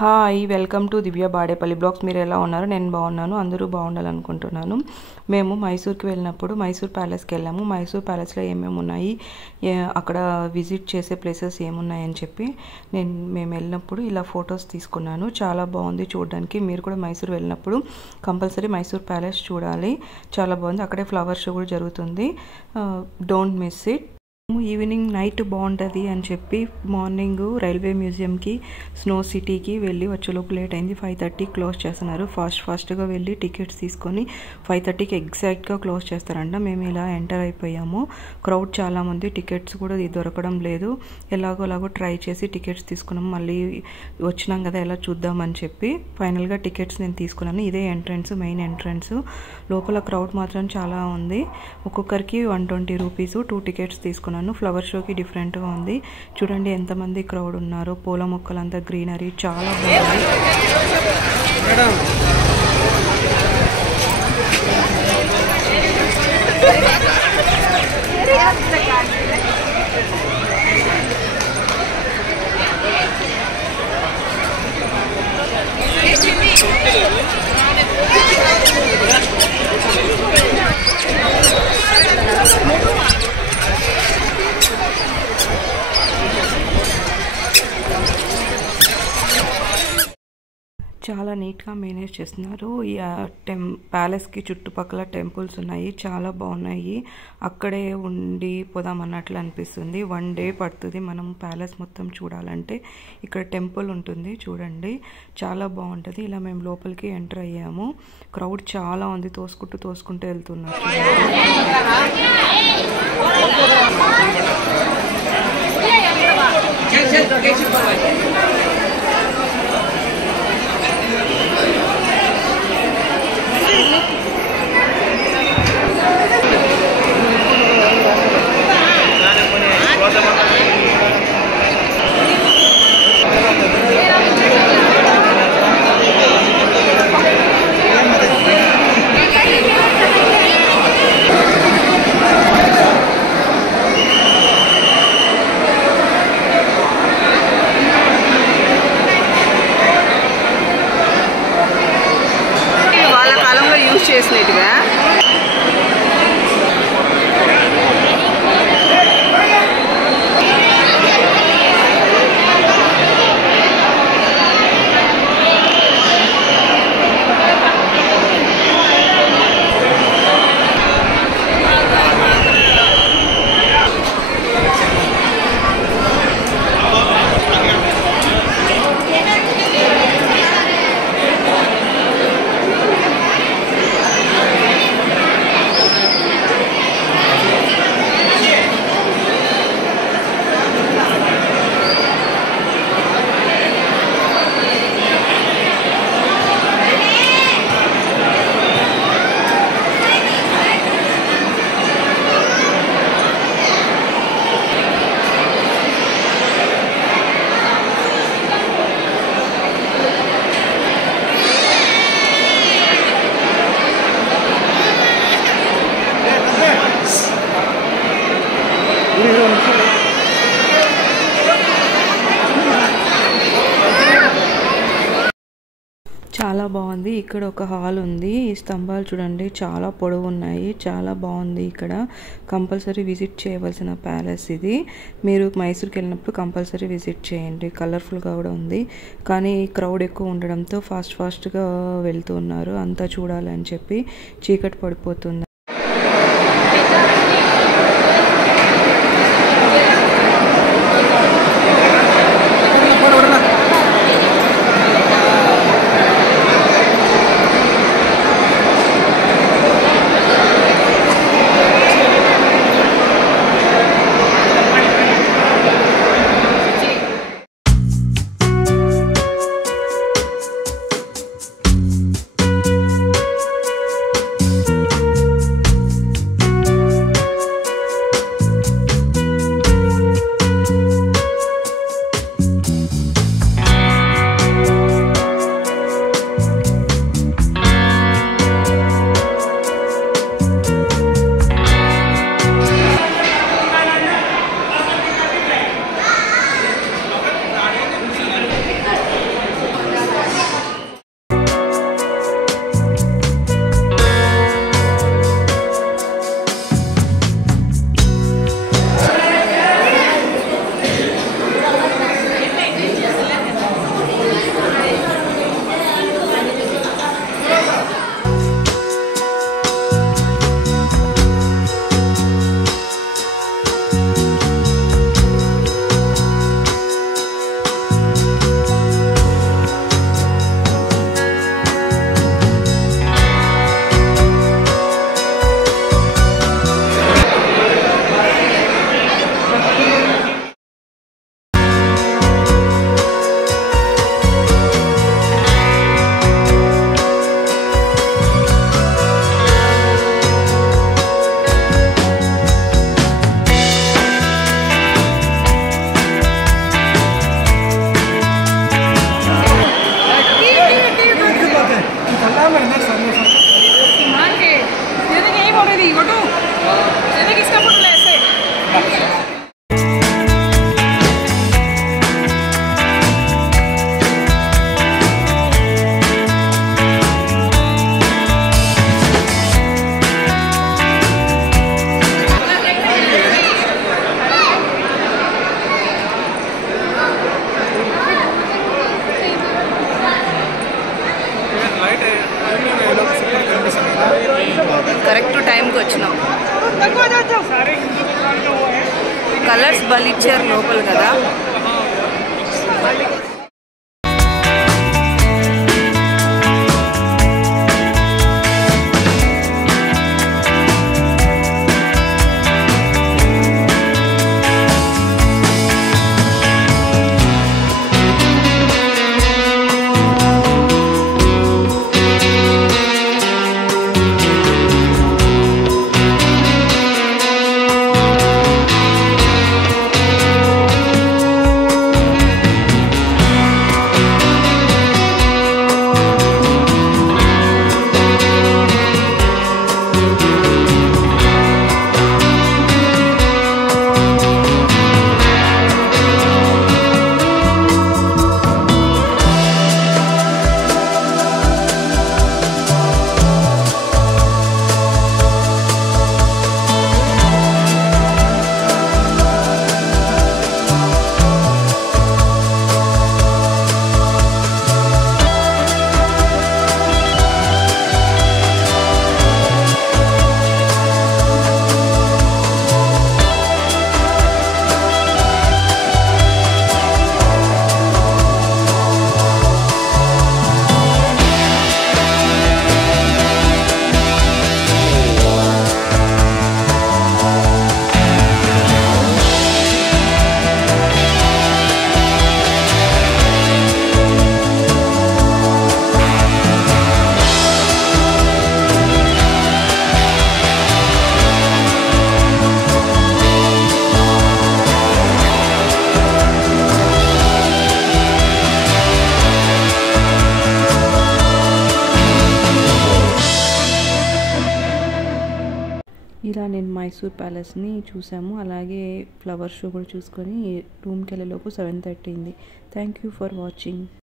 Hi welcome to Divya Badepalli blogs. మీరు ఎలా ఉన్నారు? నేను బాగున్నాను, అందరూ బాగుండాలనుకుంటున్నాను. మేము మైసూర్కి వెళ్ళినప్పుడు మైసూర్ ప్యాలెస్కి వెళ్ళాము. మైసూర్ ప్యాలెస్లో ఏమేమి ఉన్నాయి, అక్కడ విజిట్ చేసే ప్లేసెస్ ఏమున్నాయని చెప్పి మేము వెళ్ళినప్పుడు ఇలా ఫొటోస్ తీసుకున్నాను. చాలా బాగుంది చూడడానికి. మీరు కూడా మైసూర్ వెళ్ళినప్పుడు కంపల్సరీ మైసూర్ ప్యాలెస్ చూడాలి, చాలా బాగుంది. అక్కడే ఫ్లవర్ షో కూడా జరుగుతుంది, don't miss it. Evening night బాగుంటుంది అని చెప్పి మార్నింగ్ రైల్వే మ్యూజియంకి, స్నో సిటీకి వెళ్ళి వచ్చేలోపు లేట్ అయింది. 5:30 క్లోజ్ చేస్తున్నారు. ఫాస్ట్గా వెళ్ళి టికెట్స్ తీసుకొని 5:30కి ఎగ్జాక్ట్గా క్లోజ్ చేస్తారంట. మేము ఇలా ఎంటర్ అయిపోయాము. క్రౌడ్ చాలామంది, టికెట్స్ కూడా దొరకడం లేదు. ఎలాగోలాగో ట్రై చేసి టికెట్స్ తీసుకున్నాము. మళ్ళీ వచ్చినాం కదా ఎలా చూద్దామని చెప్పి ఫైనల్గా టికెట్స్ నేను తీసుకున్నాను. ఇదే ఎంట్రన్స్, మెయిన్ ఎంట్రన్స్. లోపల క్రౌడ్ మాత్రం చాలా ఉంది. ఒక్కొక్కరికి 120 రూపీస్, 2 టికెట్స్ తీసుకున్నాను. ఫ్లవర్ షోకి డిఫరెంట్గా ఉంది. చూడండి ఎంతమంది క్రౌడ్ ఉన్నారు. పూల మొక్కలంతా గ్రీనరీ చాలా బాగుంది. చాలా నీట్గా మేనేజ్ చేస్తున్నారు. ఈ ప్యాలెస్కి చుట్టుపక్కల టెంపుల్స్ ఉన్నాయి, చాలా బాగున్నాయి. అక్కడే ఉండి పోదామన్నట్లు అనిపిస్తుంది. 1 డే పడుతుంది మనం ప్యాలెస్ మొత్తం చూడాలంటే. ఇక్కడ టెంపుల్ ఉంటుంది చూడండి, చాలా బాగుంటుంది. ఇలా మేము లోపలికి ఎంటర్ అయ్యాము. క్రౌడ్ చాలా ఉంది, తోసుకుంటూ వెళ్తున్నారు. వాళ్ళ కాలంలో యూజ్ చేసినట్టుగా చాలా బాగుంది. ఇక్కడ ఒక హాల్ ఉంది. ఈ స్తంభాలు చూడండి చాలా పొడవు ఉన్నాయి, చాలా బాగుంది. ఇక్కడ కంపల్సరీ విజిట్ చేయవలసిన ప్యాలెస్ ఇది. మీరు మైసూర్కి వెళ్ళినప్పుడు కంపల్సరీ విజిట్ చేయండి. కలర్ఫుల్గా కూడా ఉంది, కానీ క్రౌడ్ ఎక్కువ ఉండడంతో ఫాస్ట్గా వెళ్తూ ఉన్నారు. అంతా చూడాలని చెప్పి చీకటి పడిపోతుంది. కరెక్ట్ టైంకి వచ్చినాం. కలర్స్ బలిచ్చారు లోపల కదా. ఇలా నేను మైసూర్ ప్యాలెస్ని చూసాము. అలాగే ఫ్లవర్ షో కూడా చూసుకొని రూమ్కి వెళ్ళేలోపు 7:30 అయింది. Thank you for watching.